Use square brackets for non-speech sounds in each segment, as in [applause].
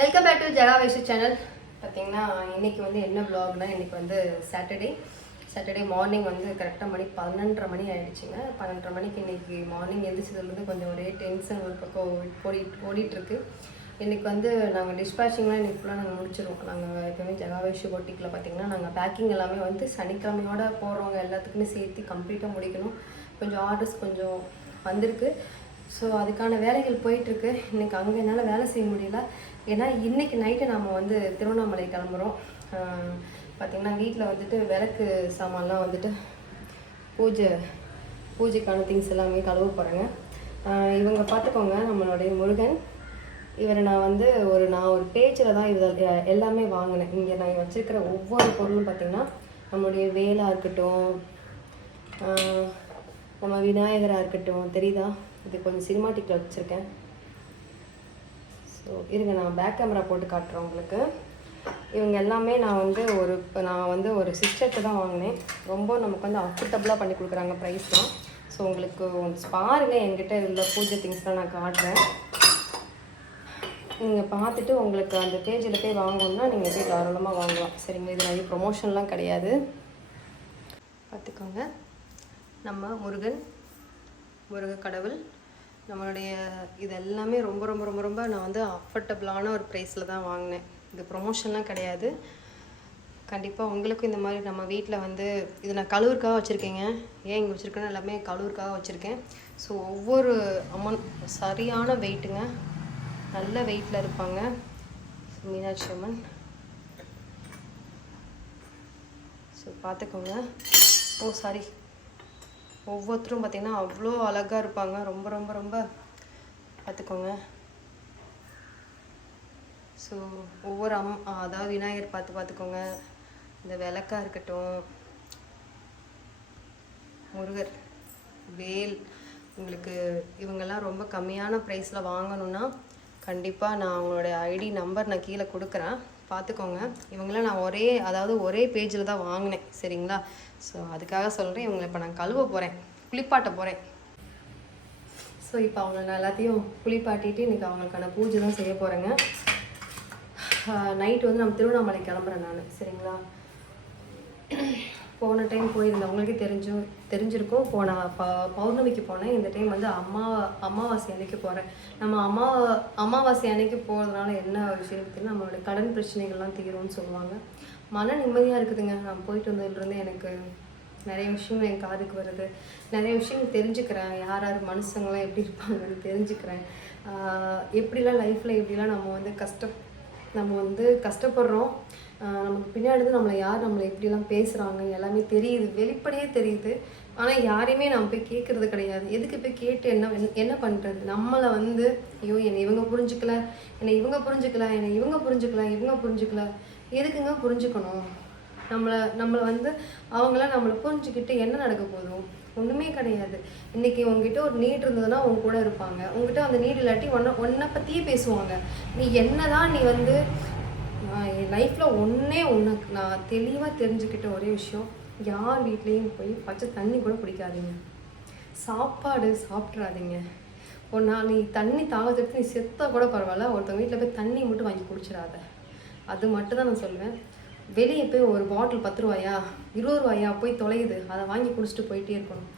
Welcome back to Jega Vaishu channel பார்த்தீங்கன்னா இன்றைக்கி வந்து என்ன vlogனா இன்றைக்கி வந்து சாட்டர்டே சாட்டர்டே மார்னிங் வந்து கரெக்டாக மணி பன்னெண்டரை மணி ஆகிடுச்சிங்க பன்னெண்டரை மணிக்கு இன்னைக்கு மார்னிங் எந்திரிச்சதுலேருந்து கொஞ்சம் ஒரே டென்ஷன் ஒரு பக்கம் ஓடிட்டு ஓடிட்டுருக்கு. இன்றைக்கி வந்து நாங்கள் டிஸ்பேச்சிங்லாம் இன்றைக்கி ஃபுல்லாக நாங்கள் முடிச்சிருவோம். நாங்கள் எப்போவுமே ஜெகா போட்டிக்கில் பொட்டிக்கில் பார்த்தீங்கன்னா நாங்கள் பேக்கிங் எல்லாமே வந்து சனிக்கிழமையோட போகிறவங்க எல்லாத்துக்குமே சேர்த்து கம்ப்ளீட்டாக முடிக்கணும். கொஞ்சம் ஆர்டர்ஸ் கொஞ்சம் வந்திருக்கு. ஸோ அதுக்கான வேலைகள் போயிட்டுருக்கு. இன்றைக்கி அங்கே என்னால் வேலை செய்ய முடியல. ஏன்னா இன்றைக்கி நைட்டு நம்ம வந்து திருவண்ணாமலை கிளம்புறோம். பார்த்திங்கன்னா வீட்டில் வந்துட்டு விளக்கு சாமான்லாம் வந்துட்டு பூஜை பூஜைக்கான திங்ஸ் எல்லாமே கழுவ போகிறேங்க இவங்க பார்த்துக்கோங்க நம்மளுடைய முருகன். இவரை நான் வந்து ஒரு நான் ஒரு பேஜில் தான் இது எல்லாமே வாங்கினேன். இங்கே நான் வச்சுருக்கிற ஒவ்வொரு பொருளும் பார்த்திங்கன்னா நம்மளுடைய வேலாக இருக்கட்டும் நம்ம விநாயகராக இருக்கட்டும் தெரியுதா? இது கொஞ்சம் சினிமாட்டிக்கில் வச்சுருக்கேன். ஸோ இருங்க நான் பேக் கேமரா போட்டு காட்டுறேன் உங்களுக்கு. இவங்க எல்லாமே நான் வந்து ஒரு இப்போ நான் வந்து ஒரு சிஸ்டர்ட்டு தான் வாங்கினேன். ரொம்ப நமக்கு வந்து அஃபோர்டபுளாக பண்ணி கொடுக்குறாங்க ப்ரைஸ்லாம் ஸோ உங்களுக்கு ஒன்ஸ் என்கிட்ட உள்ள பூஜை திங்ஸ்லாம் நான் காட்டுறேன். நீங்கள் பார்த்துட்டு உங்களுக்கு அந்த பேஜில் போய் வாங்கணும்னா நீங்கள் போய் தாராளமாக வாங்கலாம். சரிங்களா? இது நிறைய ப்ரொமோஷன்லாம் கிடையாது. பார்த்துக்கோங்க. நம்ம முருகன் முருக கடவுள் நம்மளுடைய இது எல்லாமே ரொம்ப ரொம்ப ரொம்ப ரொம்ப நான் வந்து அஃபர்டபுளான ஒரு ப்ரைஸில் தான் வாங்கினேன். இது ப்ரொமோஷன்லாம் கிடையாது. கண்டிப்பாக உங்களுக்கும் இந்த மாதிரி நம்ம வீட்டில் வந்து இது நான் கழுவுக்காக வச்சுருக்கேங்க. ஏன் இங்கே வச்சுருக்கேன்னு எல்லாமே கழுவுக்காக வச்சுருக்கேன். ஸோ ஒவ்வொரு அம்மன் சரியான வெயிட்டுங்க நல்ல வெயிட்டில் இருப்பாங்க. மீனாட்சி அம்மன். ஸோ பார்த்துக்கோங்க. ஓ சாரி ஒவ்வொருத்தரும் பார்த்தீங்கன்னா அவ்வளோ அழகாக இருப்பாங்க. ரொம்ப ரொம்ப ரொம்ப. பார்த்துக்கோங்க. ஸோ ஒவ்வொரு அம் அதாவது விநாயகர் பார்த்து பார்த்துக்கோங்க. இந்த விளக்கா இருக்கட்டும். முருகர் வேல் உங்களுக்கு இவங்கெல்லாம் ரொம்ப கம்மியான ப்ரைஸில் வாங்கணும்னா கண்டிப்பாக நான் அவங்களுடைய ஐடி நம்பர் நான் கீழே கொடுக்குறேன். பார்த்துக்கோங்க. இவங்களாம் நான் ஒரே அதாவது ஒரே பேஜில் தான் வாங்கினேன். சரிங்களா? ஸோ அதுக்காக சொல்கிறேன் இவங்களை இப்போ நான் கழுவ போகிறேன் குளிப்பாட்ட போகிறேன் ஸோ இப்போ அவங்கள நான் எல்லாத்தையும் குளிப்பாட்டிட்டு இன்றைக்கி அவங்களுக்கான பூஜை தான் செய்ய போகிறேங்க நைட் வந்து நம்ம திருவண்ணாமலை கிளம்புறேன் நான் சரிங்களா? போன டைம் போயிருந்தேன் தெரிஞ்சும் தெரிஞ்சு தெரிஞ்சிருக்கும். போன ப பௌர்ணமிக்கு போனேன். இந்த டைம் வந்து அம்மா அமாவாசை அன்னைக்கு போகிறேன் நம்ம அம்மா அமாவாசை அன்னைக்கு போகிறதுனால என்ன விஷயம் தெரியும்? நம்மளோட கடன் பிரச்சனைகள்லாம் தீரும்னு சொல்லுவாங்க. மன நிம்மதியாக இருக்குதுங்க. நான் போயிட்டு வந்ததுலேருந்து எனக்கு நிறைய விஷயங்கள் என் காதுக்கு வருது. நிறைய விஷயங்கள் தெரிஞ்சுக்கிறேன். யார் யார் மனுஷங்களாம் எப்படி இருப்பாங்கன்னு தெரிஞ்சுக்கிறேன். எப்படிலாம் லைஃப்பில் எப்படிலாம் நம்ம வந்து கஷ்டம் நம்ம வந்து கஷ்டப்படுறோம். நமக்கு பின்னாடி நம்மளை யார் நம்மளை எப்படிலாம் பேசுகிறாங்க எல்லாமே தெரியுது. வெளிப்படையே தெரியுது. ஆனால் யாரையுமே நம்ம போய் கேட்குறது கிடையாது. எதுக்கு போய் கேட்டு என்ன என்ன பண்ணுறது நம்மளை வந்து ஐயோ என்னை இவங்க புரிஞ்சுக்கல. என்னை இவங்க புரிஞ்சுக்கல. என்னை இவங்க புரிஞ்சுக்கல. இவங்க புரிஞ்சுக்கல. எதுக்குங்க புரிஞ்சுக்கணும்? நம்மளை நம்மளை வந்து அவங்களாம் நம்மளை புரிஞ்சுக்கிட்டு என்ன நடக்க போதும் ஒன்றுமே கிடையாது. இன்னைக்கு உங்ககிட்ட ஒரு நீட் இருந்ததுன்னா உங்க கூட இருப்பாங்க. உங்ககிட்ட அந்த நீட் இல்லாட்டி ஒன்றை ஒன்றை பற்றியே பேசுவாங்க. நீ என்ன தான் நீ வந்து நான் என் லைஃப்பில் ஒன்றே ஒன்று நான் தெளிவாக தெரிஞ்சுக்கிட்ட ஒரே விஷயம் யார் வீட்லேயும் போய் பச்சை தண்ணி கூட குடிக்காதீங்க. சாப்பாடு சாப்பிட்றாதீங்க. ஒரு நீ தண்ணி தாகத்துக்கு நீ செத்தா கூட பரவாயில்ல ஒருத்தவங்க வீட்டில் போய் தண்ணி மட்டும் வாங்கி குடிச்சிடாத. அது மட்டும் தான் நான் சொல்லுவேன். வெளியே போய் ஒரு பாட்டில் பத்து ரூபாயா? இருபது ரூபாயா? போய் தொலையுது. அதை வாங்கி குடிச்சிட்டு போயிட்டே இருக்கணும்.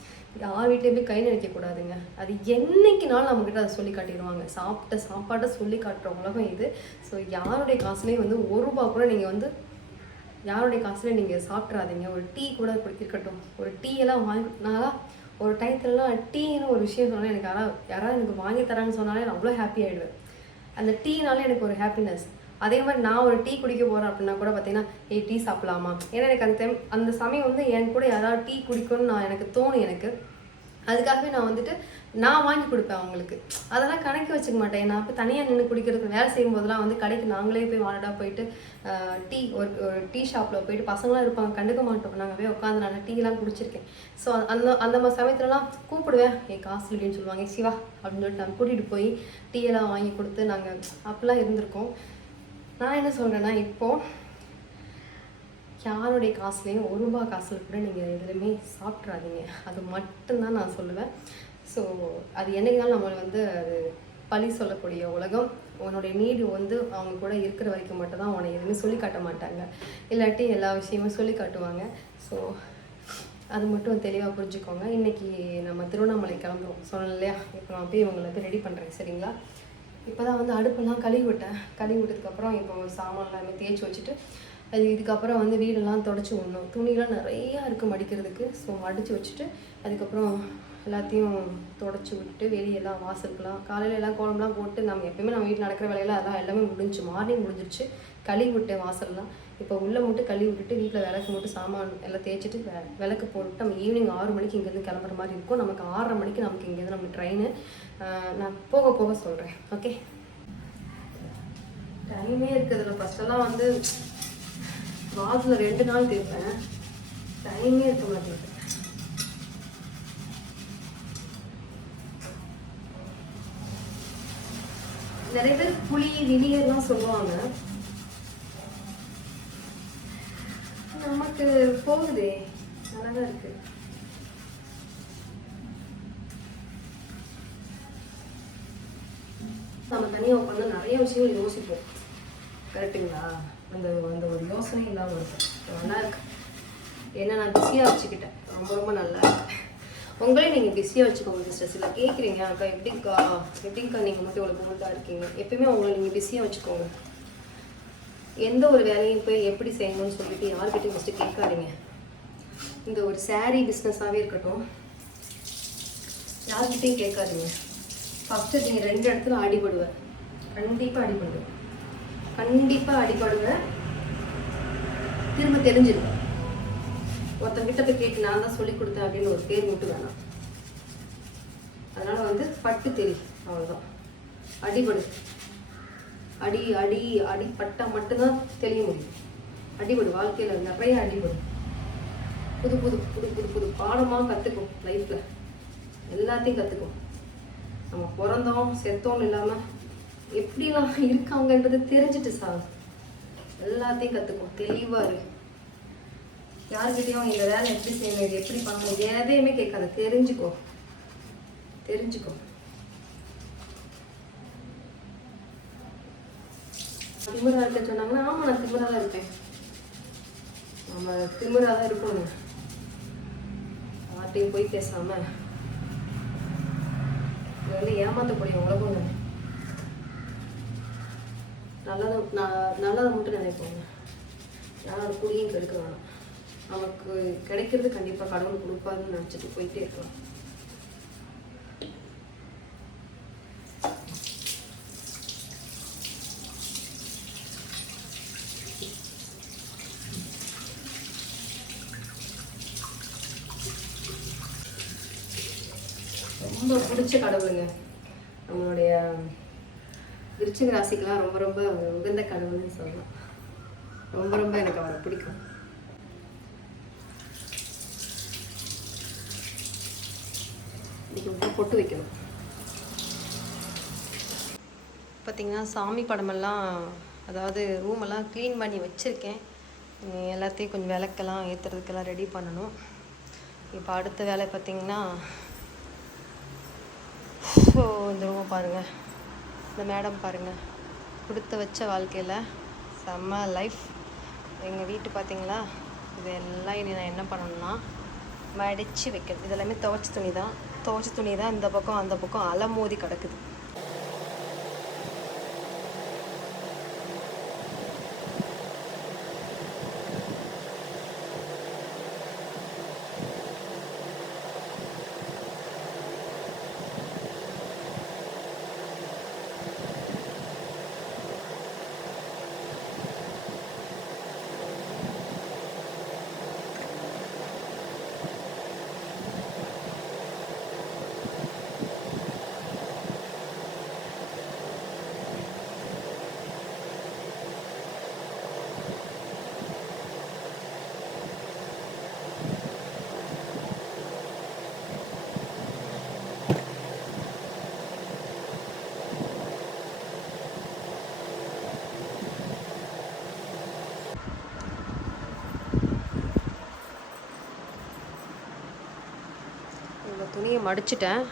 யார் வீட்லேயும் போய் கை நினைக்கக்கூடாதுங்க அது என்னைக்குனாலும் நம்மக்கிட்ட அதை சொல்லி காட்டிடுவாங்க. சாப்பிட்ட சாப்பாட்டை சொல்லி காட்டுற உலகம் இது. ஸோ யாருடைய காசுலேயும் வந்து ஒரு ரூபா கூட நீங்கள் வந்து யாருடைய காசுலேயும் நீங்கள் சாப்பிட்றாதீங்க ஒரு டீ கூட இருக்கட்டும் ஒரு டீ எல்லாம் வாங்கி ஒரு டயத்துலலாம் டீன்னு ஒரு விஷயம் சொன்னால் எனக்கு யாராவது யாராவது எனக்கு வாங்கி தராங்கன்னு சொன்னாலே நான் அவ்வளோ ஹாப்பி ஆகிடுவேன் அந்த டீனாலே எனக்கு ஒரு ஹாப்பினஸ் அதே மாதிரி நான் ஒரு டீ குடிக்க போகிறேன் அப்படின்னா கூட பார்த்தீங்கன்னா ஏ டீ சாப்பிடலாமா? ஏன்னா எனக்கு அந்த டைம் அந்த சமயம் வந்து என் கூட யாராவது டீ குடிக்கணும்னு நான் எனக்கு தோணும் எனக்கு. அதுக்காகவே நான் வந்துட்டு நான் வாங்கி கொடுப்பேன் அவங்களுக்கு. அதெல்லாம் கணக்கு வச்சுக்க மாட்டேன். நான் இப்போ தனியாக நின்று குடிக்கிறதுக்கு வேலை செய்யும் போதெல்லாம் வந்து கடைக்கு நாங்களே போய் வாடா போயிட்டு டீ ஒரு ஒரு டீ ஷாப்பில் போயிட்டு பசங்களாம் இருப்பாங்க கண்டுக்க மாட்டோம். நாங்கள் போய் உட்காந்து நான் டீலாம் குடிச்சிருக்கேன். ஸோ அந்த அந்த மாதிரி சமயத்துலலாம் கூப்பிடுவேன். ஏ காசு இல்லைன்னு சொல்லுவாங்க. சிவா அப்படின்னு சொல்லிட்டு நான் கூட்டிகிட்டு போய் டீ எல்லாம் வாங்கி கொடுத்து நாங்கள் அப்போல்லாம் இருந்திருக்கோம். நான் என்ன சொல்கிறேன்னா இப்போது யாருடைய காசுலேயும் ஒரு ரூபா காசில் கூட நீங்கள் எதுலையுமே சாப்பிட்றாதீங்க அது மட்டும்தான் நான் சொல்லுவேன். ஸோ அது என்னைக்குனாலும் நம்மளை வந்து அது பழி சொல்லக்கூடிய உலகம். உன்னுடைய நீடு வந்து அவங்க கூட இருக்கிற வரைக்கும் மட்டும்தான் உன்னை எதுவுமே சொல்லி காட்ட மாட்டாங்க. இல்லாட்டி எல்லா விஷயமும் சொல்லி காட்டுவாங்க. ஸோ அது மட்டும் தெளிவாக புரிஞ்சுக்கோங்க. இன்னைக்கு நம்ம திருவண்ணாமலை கிளம்புறோம். சொன்னோம் இல்லையா? இப்போ நான் போய் இவங்களை போய் ரெடி பண்ணுறேன் சரிங்களா? இப்போ தான் வந்து அடுப்பெல்லாம் கழுவி விட்டேன் கழுவி விட்டதுக்கப்புறம் இப்போ சாமான் எல்லாமே தேய்ச்சி வச்சுட்டு அது இதுக்கப்புறம் வந்து வீடெல்லாம் தொடச்சி விடணும். துணியெலாம் நிறையா இருக்குது மடிக்கிறதுக்கு. ஸோ மடித்து வச்சுட்டு அதுக்கப்புறம் எல்லாத்தையும் தொடச்சி விட்டு வெளியெல்லாம் வாசலுக்கெல்லாம் காலையில் எல்லாம் கோலம்லாம் போட்டு நம்ம எப்பயுமே நம்ம வீட்டில் நடக்கிற வேலையெல்லாம் அதெல்லாம் எல்லாமே முடிஞ்சு மார்னிங் முடிஞ்சிருச்சு. கழுவி விட்டேன் வாசல்லாம். இப்போ உள்ளே மட்டும் கழுவி விட்டுட்டு வீட்டில் விளக்கு மட்டும் சாமான் எல்லாம் தேய்ச்சிட்டு வெ- விளக்கு போட்டு நம்ம ஈவினிங் ஆறு மணிக்கு இங்கேருந்து கிளம்புற மாதிரி இருக்கும். நமக்கு ஆறரை மணிக்கு நமக்கு இங்கேருந்து நம்ம ட்ரெயின் நான் போக போக சொல்கிறேன் ஓகே டைமே இருக்குதுல்ல. ஃபஸ்ட்டெல்லாம் வந்து வாரத்தில் ரெண்டு நாள் தேய்ப்பேன். டைமே இருக்க மாட்டேங்குது. நிறைய பேர் புளி வினிகர்லாம் சொல்லுவாங்க. நமக்கு போகுதே. நல்லாதான் இருக்கு. நம்ம தனியாக உட்காந்து நிறைய விஷயங்கள் யோசிப்போம். கரெக்டுங்களா அந்த அந்த ஒரு யோசனை இல்லாமல் இருக்கும் நல்லா இருக்கு. ஏன்னா நான் பிஸியாக வச்சுக்கிட்டேன். ரொம்ப ரொம்ப நல்லா இருக்கு. உங்களையும் நீங்கள் பிஸியாக வச்சுக்கோங்க சிஸ்டர் சில கேட்குறீங்க அக்கா எப்படிக்கா எப்படிங்க்கா நீங்கள் மட்டும் இவ்வளோ போல்டாக இருக்கீங்க? எப்பயுமே உங்களை நீங்கள் பிஸியாக வச்சுக்கோங்க. எந்த ஒரு வேலையும் போய் எப்படி செய்யணும்னு சொல்லிட்டு யார்கிட்டையும் ஃபஸ்ட்டு கேட்காதீங்க. இந்த ஒரு சேரீ பிஸ்னஸாகவே இருக்கட்டும் யார்கிட்டையும் கேட்காதீங்க. ஃபஸ்ட்டு நீங்கள் ரெண்டு இடத்துல அடிபடுவேன் கண்டிப்பாக அடிபடுவேன் கண்டிப்பாக அடிபடுவேன் திரும்ப தெரிஞ்சிருவேன் ஒருத்தங்கிட்ட போய் கேட்டு நான் தான் சொல்லி கொடுத்தேன் அப்படின்னு ஒரு பேர் மட்டும் வேணாம். அதனால வந்து பட்டு தெரி அவ்வளோதான் அடிபடு. அடி அடி அடிப்பட்டா மட்டும்தான் தெரிய முடியும். அடிபடு வாழ்க்கையில் நிறைய அடிபடும் புது புது புது புது புது பாடமாக கற்றுக்கும் லைஃப்பில் எல்லாத்தையும் கற்றுக்கும் நம்ம பிறந்தோம் செத்தோம்னு இல்லாமல் எப்படிலாம் இருக்காங்கன்றது தெரிஞ்சுட்டு சார் எல்லாத்தையும் கற்றுக்கும் தெளிவாக இரு. யார்கிட்டயும் இந்த வேலை எப்படி செய்யணும் இது எப்படி பண்ணணும் இது எதையுமே கேட்காத. தெரிஞ்சுக்கோ. தெரிஞ்சுக்கோ. திமுறா இருக்க சொன்னாங்கன்னா ஆமா நான் திமுறா தான் இருப்பேன். நம்ம திமுறா தான் இருக்கணும். யார்ட்டையும் போய் பேசாம. இது வந்து ஏமாத்தக்கூடிய உலகம் தானே நல்லதை நான் நல்லதை மட்டும் நினைப்போங்க. யாரோட குடியும் கெடுக்க வேணாம். நமக்கு கிடைக்கிறது கண்டிப்பாக கடவுள் கொடுப்பாருன்னு நினச்சிட்டு போயிட்டே இருக்கலாம். ரொம்ப பிடிச்ச கடவுளுங்க. நம்மளுடைய விருச்சிக ராசிக்கெல்லாம் ரொம்ப ரொம்ப உகந்த கடவுள்னு சொல்லலாம். ரொம்ப ரொம்ப எனக்கு அவரை பிடிக்கும் இன்னைக்கு வந்து பொட்டு வைக்கணும். பார்த்தீங்கன்னா சாமி படமெல்லாம் அதாவது ரூமெல்லாம் க்ளீன் பண்ணி வச்சுருக்கேன். எல்லாத்தையும் கொஞ்சம் விளக்கெல்லாம் ஏற்றுறதுக்கெல்லாம் ரெடி பண்ணணும். இப்போ அடுத்த வேலை பார்த்தீங்கன்னா ஸோ இந்த ரூமை பாருங்கள் இந்த மேடம் பாருங்கள் கொடுத்து வச்ச வாழ்க்கையில் செம்ம லைஃப் எங்கள் வீட்டு பார்த்தீங்களா இது எல்லாம் இனி நான் என்ன பண்ணணும்னா மடித்து வைக்கணும். இது எல்லாமே துவைச்ச துணி தான். துவைச்ச துணி தான் இந்த பக்கம் அந்த பக்கம் அலமோதி கிடக்குது இந்த துணியை மடிச்சிட்டேன்.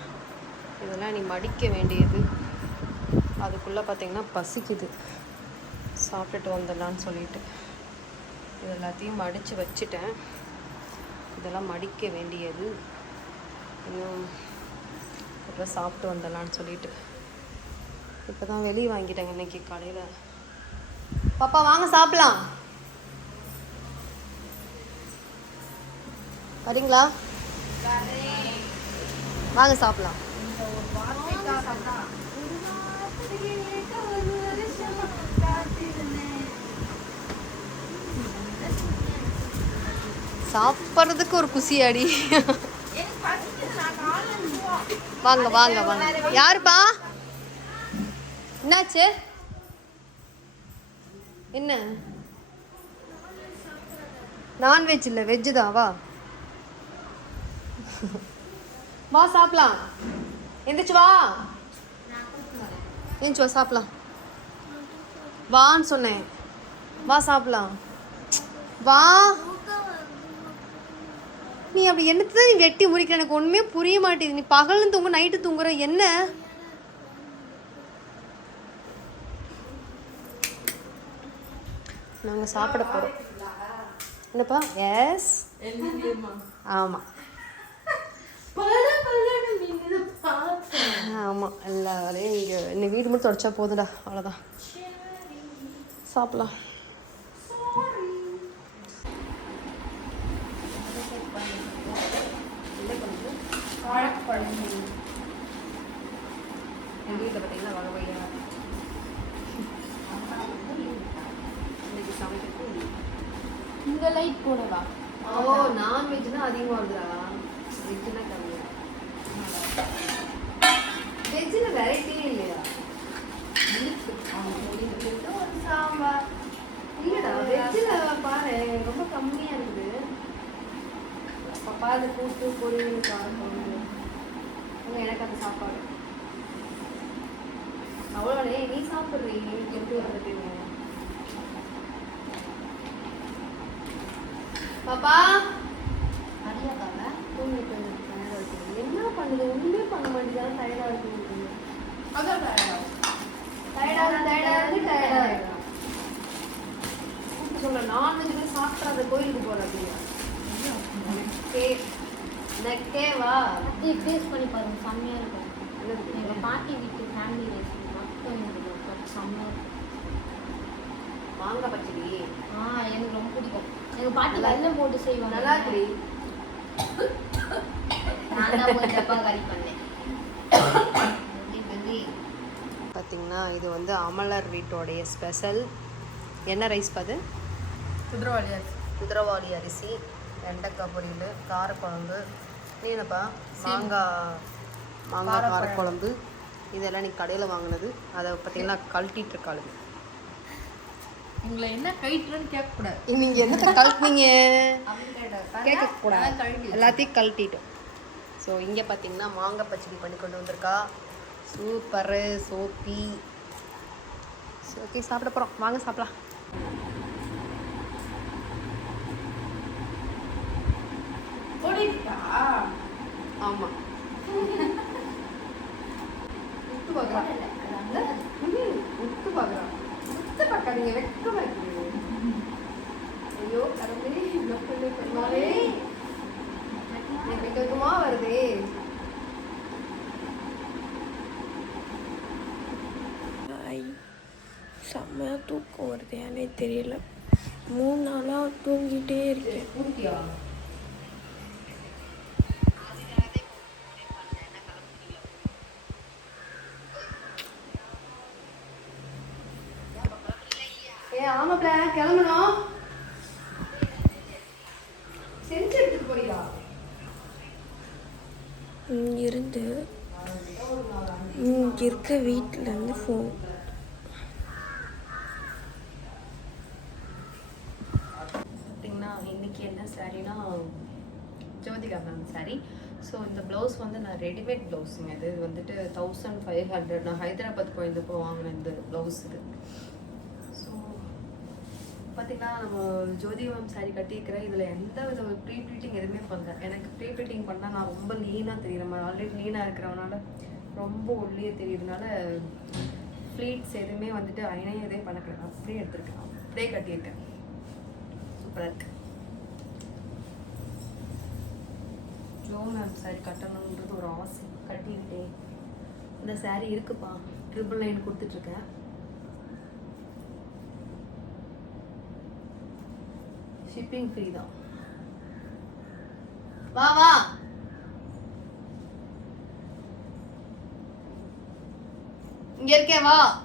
இதெல்லாம் நீ மடிக்க வேண்டியது. அதுக்குள்ளே பார்த்தீங்கன்னா பசிக்குது. சாப்பிட்டுட்டு வந்துடலான்னு சொல்லிட்டு. இது எல்லாத்தையும் மடித்து வச்சுட்டேன். இதெல்லாம் மடிக்க வேண்டியது. இன்னும் அப்புறம் சாப்பிட்டு வந்துடலான்னு சொல்லிட்டு. இப்போ தான் வெளியே வாங்கிட்டேங்க இன்னைக்கு கடையில். பாப்பா வாங்க சாப்பிடலாம். வரீங்களா? வாங்க சாப்பிடலாம். சாப்பிட்றதுக்கு ஒரு குசியாடி. வாங்க வாங்க வாங்க. யாருப்பா? என்னாச்சு? என்ன? நான்வெஜ் இல்லை வெஜ்ஜு தான் வா வா சாப்பிடலாம். எந்திரிச்சு வா. எந்திரிச்சு வா சாப்பிடலாம். வான்னு சொன்னேன். வா சாப்பிடலாம். வா. நீ அப்படி என்னத்தை நீ வெட்டி முறிக்கிற? எனக்கு ஒன்றுமே புரிய மாட்டேங்குது. நீ பகலும் தூங்க நைட்டு தூங்குற என்ன? நாங்கள் சாப்பிட போகிறோம் என்னப்பா? எஸ் ஆமாம் ஆமாம் எல்லா வேலையும் இங்கே இன்னும் வீடு மட்டும் தொடச்சா போதும்டா அவ்வளோதான் சாப்பிடலாம். எங்கள் வீட்டில் பார்த்தீங்கன்னா வகை வகையாக இன்னைக்கு சமைக்கிறது இந்த லைட் போடவா? ஓ நான்வெஜ்னா அதிகமாக வருதுடா. வெஜ்னா கம்மியா. வெஜ்ஜில் வெரைட்டியே இல்லையா? ஒரு சாம்பார். இல்லைடா வெஜ்ஜில் பாரு ரொம்ப கம்மியாக இருக்குது. பப்பா அது கூட்டு பொரியல் காரம் எனக்கு அந்த சாப்பாடு. அவ்வளோடே நீ சாப்பிட்றீங்க எப்படி வந்துட்டீங்க பாப்பா? அறியாதாங்க தூங்கிட்டு என்ன பண்ணுது? ஒன்றுமே பண்ண மாட்டேங்குது. டயர்டாக இருக்குது அதான் டயர்டாக டயர்டாக டயர்டாக கூப்பிட்டு சொல்ல நான்வெஜ் சாப்பிட்டு அந்த கோயிலுக்கு போகிற அப்படின்னா வா அப்படியே டேஸ்ட் பண்ணி பாருங்க செம்மையா இருக்கும். என்னது? எங்க பாட்டி வீட்டு ஃபேமிலி ரைஸ் மட்டும் எனக்கு செம்மையா இருக்கும். மாங்காய் பச்சடி? ஆ எனக்கு ரொம்ப பிடிக்கும். எங்க பாட்டி நல்லா- வெள்ளம் போட்டு செய்வாங்க. நல்லா இருக்குடி. நான் தான் போய் டப்பா கறி பண்ணேன். பார்த்தீங்கன்னா இது வந்து அமலர் வீட்டோடைய ஸ்பெஷல் என்ன ரைஸ் பாது குதிரவாளி அரிசி. குதிரவாளி அரிசி வெண்டைக்காய் பொரியல் காரக்குழம்பு. நீ என்னப்பா? மாங்காய் மாங்காய் காரக்குழம்பு. இதெல்லாம் நீ கடையில் வாங்கினது. அதை பார்த்தீங்கன்னா கழட்டிட்டு இருக்காளுங்க உங்களை என்ன கயிற்றுன்னு கேட்கக்கூடாது. நீங்க என்னத்தை கழட்டினீங்க? கேட்கக்கூடாது. எல்லாத்தையும் கழட்டிட்டோம். ஸோ இங்கே பார்த்தீங்கன்னா மாங்காய் பச்சடி பண்ணி கொண்டு வந்திருக்கா. சூப்பரு சோப்பி ஓகே சாப்பிட போகிறோம் வாங்க சாப்பிடலாம் ஓடிட்டா ஆமாம் உத்து பார்க்குறா உத்து பார்க்குறா உத்து பார்க்காதீங்க வெக்கமாக இருக்குது ஐயோ கடவுளே பெருமாளே எனக்கு வருதே செம்மையாக தூக்கம் வருது ஏன்னே தெரியல. மூணு நாளாக தூங்கிட்டே இருக்கேன். ஆமாப்ல கிளம்பணும் செஞ்சு எடுத்துட்டு போறியா? இங்கே இருந்து இங்கே இருக்க வீட்டிலேருந்து ஃபோன் பார்த்தீங்கன்னா இன்னைக்கு என்ன சாரீனா ஜோதிகா மேம் சாரி ஸோ இந்த ப்ளவுஸ் வந்து நான் ரெடிமேட் ப்ளவுஸுங்க இது இது வந்துட்டு தௌசண்ட் ஃபைவ் ஹண்ட்ரட் நான் ஹைதராபாத் போயிருந்தப்போ வாங்கினேன் இந்த ப்ளவுஸ் இது. ஸோ பார்த்தீங்கன்னா நம்ம ஜோதிகா மேம் சாரி கட்டியிருக்கிறேன். இதில் எந்த வித ப்ரீ ப்ளீட்டிங் எதுவுமே பண்ணல. எனக்கு ப்ரீ ப்ளீட்டிங் பண்ணால் நான் ரொம்ப லீனாக தெரியுற மாதிரி ஆல்ரெடி லீனாக இருக்கிறவனால ரொம்ப ஒல்லியே தெரியுறதுனால ஃப்ளீட்ஸ் எதுவுமே வந்துட்டு அயனே எதையும் பண்ண கிடையாது. அப்படியே எடுத்துருக்கேன் அப்படியே கட்டியிருக்கேன். சூப்பராக இருக்குது ஜோ சாரி கட்டணுன்றது ஒரு ஆசை. கட்டிக்கிட்டே. இந்த சாரி இருக்குப்பா. ட்ரிபிள் நைன் கொடுத்துட்ருக்கேன். ஷிப்பிங் ஃப்ரீ தான். வா வா. இங்க இருக்கேன் வா.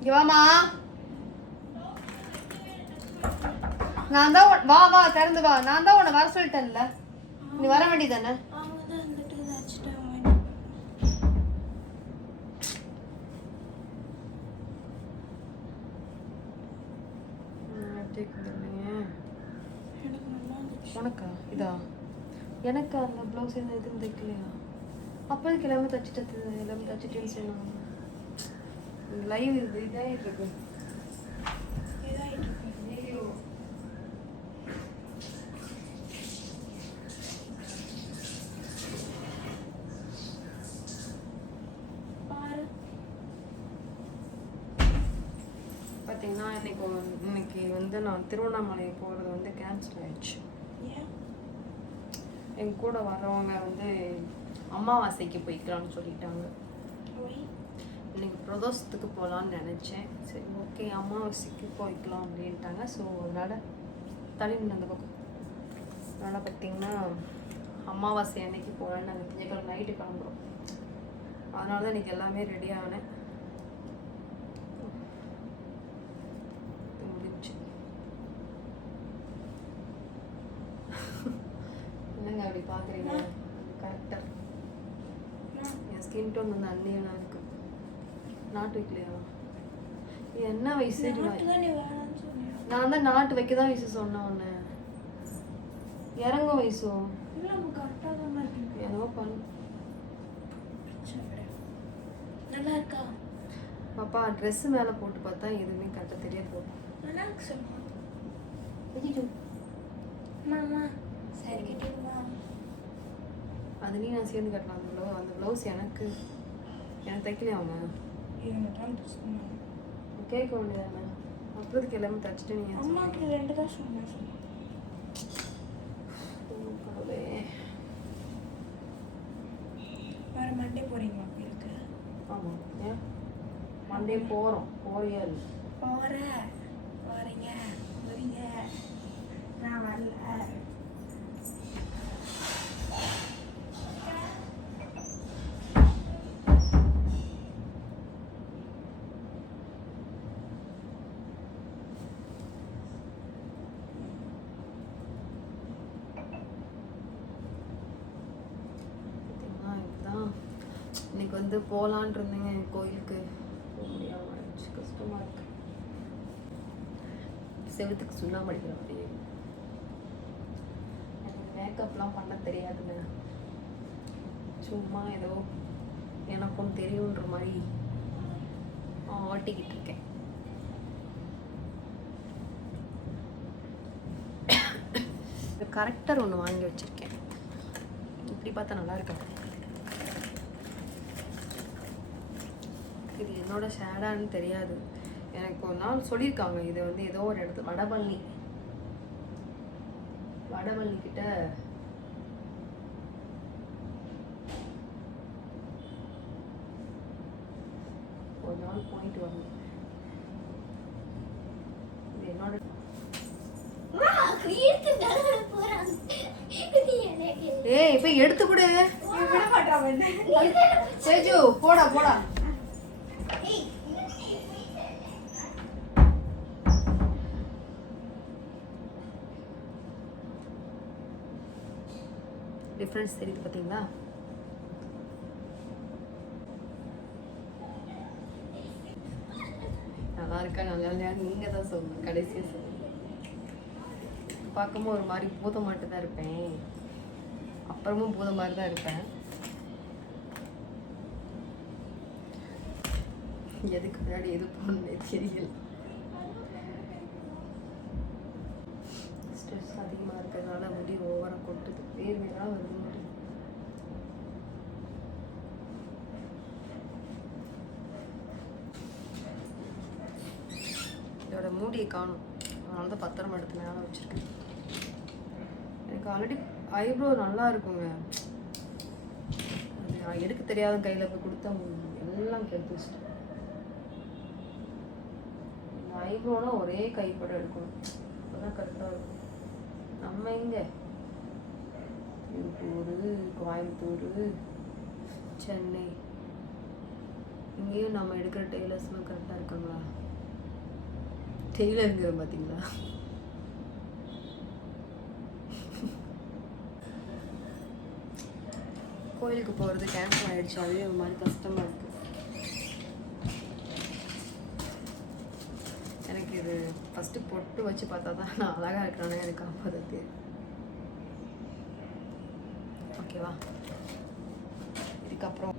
இங்க வாமா நான் தான் வா வா திறந்து வா. நான் தான் உன்னை வர சொல்லிட்டேன்ல. நீ வர வேண்டியதானே உனக்கா? இதா? எனக்கு அந்த ப்ளவுஸ் எதுவும் எதுவும் தைக்கலையா அப்போதைக்கு எல்லாமே தச்சுட்டு எல்லாமே தச்சுட்டேன்னு சொன்னாங்க. லைவ் இது இதாகிட்டு இருக்கு இதாயிட்டு இருக்கு. ஐயோ பாரு பார்த்தீங்கன்னா இன்னைக்கு ஒரு- இன்னைக்கு வந்து நான் திருவண்ணாமலை போகிறது வந்து கேன்சல் ஆயிடுச்சு. என் கூட வர்றவங்க வந்து அமாவாசைக்கு போய்க்கலாம்னு சொல்லிட்டாங்க. இன்னைக்கு பிரதோஷத்துக்கு போகலான்னு நினச்சேன். சரி ஓகே அமாவாசைக்கு போய்க்கலாம் அப்படின்ட்டாங்க. ஸோ அதனால் நின்று அந்த பக்கம். அதனால் பார்த்தீங்கன்னா அமாவாசை அன்னைக்கு போகலான்னு நாங்கள் திங்கக்கிழமை நைட்டு கிளம்புறோம். அதனால தான் இன்னைக்கு எல்லாமே ரெடி ஆனேன். பார்க்குறீங்க கரெக்டாக என் ஸ்கின் டோன் வந்து அன்னியனாக இருக்கு நாட்டு வைக்கலையா என்ன வயசு நான் தான் நாட்டு வைக்க தான் வயசு சொன்னேன் உன்னை இறங்கும் வயசோ என்னவோ பண்ணு நல்லா இருக்கா பாப்பா ட்ரெஸ் மேலே போட்டு பார்த்தா எதுவுமே கரெக்டாக தெரியாது போகும் நல்லா இருக்கு சொல்லுமா ஐயோ மாமா சரி கட்டிடுமா அது நீ நான் சேர்ந்து கட்டலாம் அந்த ப்ளவு அந்த ப்ளவுஸ் எனக்கு எனக்கு தைக்கலையா சொன்னாங்க கேட்க வேண்டியதானே அப்புறத்துக்கு எல்லாமே தச்சுட்டு நீங்கள் அம்மாவுக்கு ரெண்டு தான் சொன்னேன். வேற மண்டே போறீங்களா கோயிலுக்கு ஆமாம் ஏன்? மண்டே போகிறோம் போறியா இல்லை போற போறீங்க. போறீங்க. நான் வரல. வந்து போகலான் இருந்தேங்க கோயிலுக்கு. போக முடியாம ஆயிடுச்சு கஷ்டமாக இருக்கு செவத்துக்கு சுண்ணாம்பு அடிக்கிற அப்படியே எனக்கு மேக்கப்லாம் பண்ண தெரியாதுங்க. சும்மா ஏதோ எனக்கும் தெரியுன்ற மாதிரி ஆட்டிக்கிட்டு இருக்கேன். [coughs] கரெக்டர் ஒன்று வாங்கி வச்சிருக்கேன். இப்படி பார்த்தா நல்லா இருக்கும் இது என்னோட ஷேடான்னு தெரியாது. எனக்கு ஒரு நாள் சொல்லியிருக்காங்க இது வந்து ஏதோ ஒரு இடத்துல வடபழனி. வடபழனி கிட்ட ஒரு நாள் போயிட்டு வரணும் இது என்னோட ஏய் இப்போ எடுத்து கொடு. சேஜு போடா போடா. டிஃப்ரென்ஸ் தெரியுது பார்த்தீங்களா நல்லா இருக்கா நல்லா இல்லையா நீங்கள் தான் சொல்லுங்கள் கடைசியாக சொல்லுங்கள் பார்க்கும்போது ஒரு மாதிரி பூதம் மட்டும் தான் இருப்பேன். அப்புறமும் பூத மாதிரி தான் இருப்பேன். எதுக்கு முன்னாடி எது போகணுன்னே தெரியல. அப்படி ஓவராக கொட்டுது. வேர் வேறாக வருது இதோட மூடியை காணும். அதனால தான் பத்திரமா எடுத்து மேலே வச்சுருக்கேன். எனக்கு ஆல்ரெடி ஐப்ரோ நல்லா இருக்குங்க. நான் எடுக்க தெரியாத கையில் போய் கொடுத்தா எல்லாம் கெடுத்து வச்சுட்டேன் இந்த ஐப்ரோனா ஒரே கைப்பட எடுக்கணும். அப்பதான் கரெக்டாக இருக்கும். நம்ம எங்க? திருப்பூர் கோயம்புத்தூர் சென்னை. இங்கேயும் நம்ம எடுக்கிற டெய்லர்ஸ்லாம் கரெக்டாக இருக்காங்களா? டெய்லருங்கிற பார்த்தீங்களா கோயிலுக்கு போகிறது கேன்சல் ஆகிடுச்சு அதுவே ஒரு மாதிரி கஷ்டமாக இருக்குது எனக்கு இது ஃபஸ்ட்டு பொட்டு வச்சு பார்த்தா தான் நான் அழகாக இருக்கிறேன்னு எனக்கு தெரியும் ஓகேவா இதுக்கப்புறம்.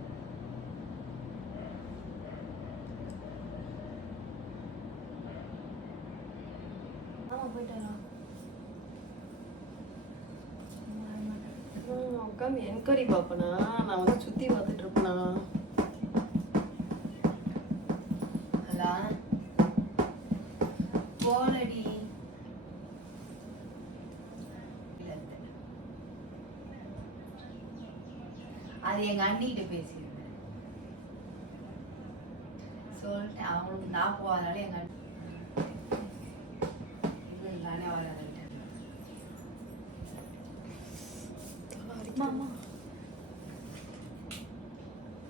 உட்காந்து என்கொயரி பார்ப்பனா? நான் வந்து சுற்றி பார்த்துட்டு இருப்பேனா ஹலோ போனடி இல்ல, இல்ல. அது எங்க அண்ணிகிட்ட பேசியிருந்தேன் சொல்லிட்டு அவங்களுக்கு நான் போகாதனால எங்க அண்ணி இல்லை, நானே அவளை அதுகிட்ட மாமா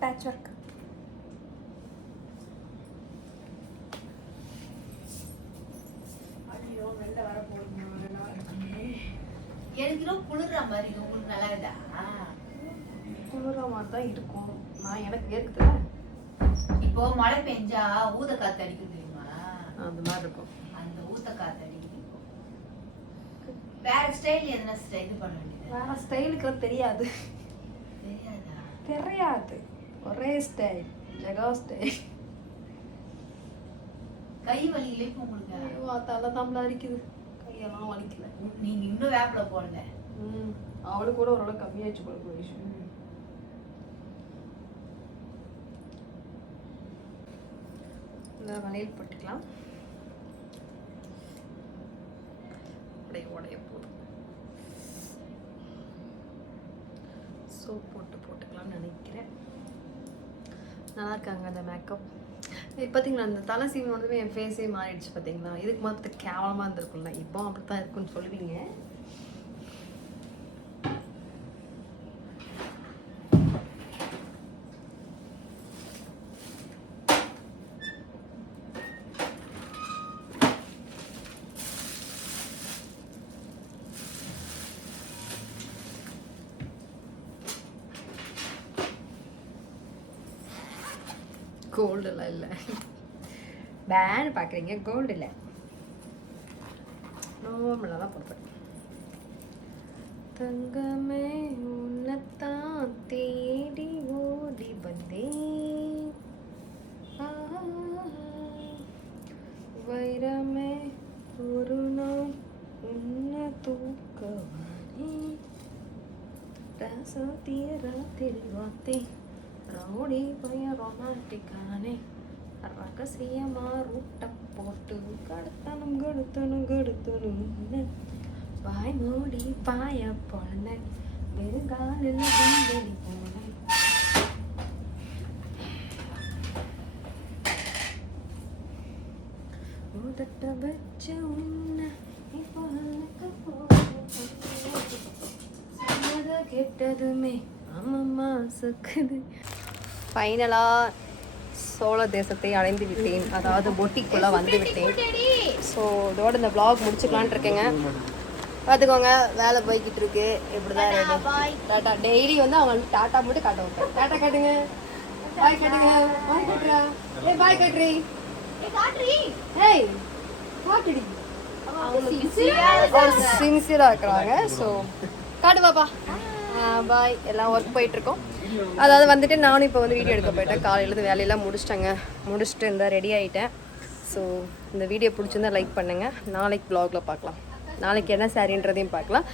பேட்ச் ஒர்க் ஐயோ வெளில வர போறீங்க எனக்கு இன்னும் குளிர்ற மாதிரி இருக்கு. உங்களுக்கு நல்லா இதா குளிர மாதிரி தான் இருக்கும். நான் எனக்கு ஏற்குதுல இப்போ மழை பெஞ்சா ஊத காத்து அடிக்கும் தெரியுமா? அந்த மாதிரி இருக்கும். அந்த ஊத்த காத்து அடிக்கும் வேற ஸ்டைல் எதனா ஸ்டைல் இது பண்ண வேண்டியது? வேற ஸ்டைலுக்கு தெரியாது. தெரியாதா? தெரியாது. ஒரே ஸ்டைல் ஜெகா ஸ்டைல் கை வலியிலே இப்போ உங்களுக்கு? ஐயோ தலை தம்பளை அடிக்குது. கையெல்லாம் வலிக்கல. நீங்க இன்னும் வேப்பில போடல. அவளுக்கு கூட ஓரளவு கம்மியாச்சு போல போயிடுச்சு வளையல் போட்டுக்கலாம். உடைய உடைய போதும். சோப் போட்டு போட்டுக்கலாம்னு நினைக்கிறேன். நல்லா இருக்காங்க அந்த மேக்கப் பார்த்தீங்களா அந்த தலை சீவன் வந்து என் ஃபேஸே மாறிடுச்சு பார்த்தீங்களா இதுக்கு மொத்த கேவலமாக இருந்திருக்கும்ல. இப்போ அப்படி தான் இருக்குன்னு சொல்லுவீங்க கோல்டெல்லாம் இல்லை பேன் பார்க்குறீங்க கோல்டு இல்லை. நார்மலாக தான் போடுறேன். தங்கமே உன்னத்தான் தேடி ஓடி வந்தேன். வைரமே ஒரு நாள் உன்னை தூக்கவானே. ராசாத்திய ராத்திரி வாத்தேன் ரவுடி பையன் ரொமான்டிக்கானே ரகசியமா ரூட்ட போட்டு கடத்தணும் கடுத்தனும் கடுத்தனும் பாய் மூடி பாய பொழந்த வெறுங்காலில் விண்வெளி போன உதட்ட வச்ச உன்னை இப்போ கெட்டதுமே சொன்னதை கேட்டதுமே சுக்குது. ஃபைனலாக சோழ தேசத்தை அடைந்து விட்டேன். அதாவது பொட்டிக்குள்ளே வந்து விட்டேன். ஸோ இதோட இந்த vlog முடிச்சுக்கலான்ட்டு இருக்கேங்க. பார்த்துக்கோங்க வேலை போய்கிட்டு இருக்கு. இப்படி தான் இருக்கு டாட்டா டெய்லி வந்து அவங்க வந்து டாட்டா மட்டும் காட்ட வைப்பேன். டாட்டா காட்டுங்க. பாய் காட்டுங்க. பாய் காட்டுறா. ஏய் பாய் காட்டுறி. ஏய் காட்டுடி. சின்சியராக இருக்கிறாங்க ஸோ காட்டு பாப்பா. பாய் எல்லாம் ஒர்க் போயிட்டுருக்கோம் அதாவது வந்துட்டு நானும் இப்போ வந்து வீடியோ எடுக்க போயிட்டேன். காலையிலேருந்து வேலையெல்லாம் முடிச்சிட்டேங்க. முடிச்சுட்டு இருந்தால் ரெடி ஆகிட்டேன் ஸோ இந்த வீடியோ பிடிச்சிருந்தா லைக் பண்ணுங்கள் நாளைக்கு ப்ளாகில் பார்க்கலாம். நாளைக்கு என்ன சாரின்றதையும் பார்க்கலாம்.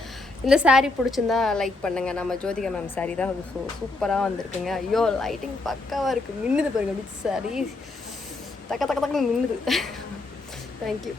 இந்த சாரீ பிடிச்சிருந்தா லைக் பண்ணுங்கள் நம்ம ஜோதிகா மேம் சாரீ தான் சூ சூப்பராக வந்திருக்குங்க. ஐயோ லைட்டிங் பக்காவாக இருக்குது மின்னுது பாருங்க அப்படி சாரீ தக்க தக்க தக்கன்னு மின்னுது. தேங்க்யூ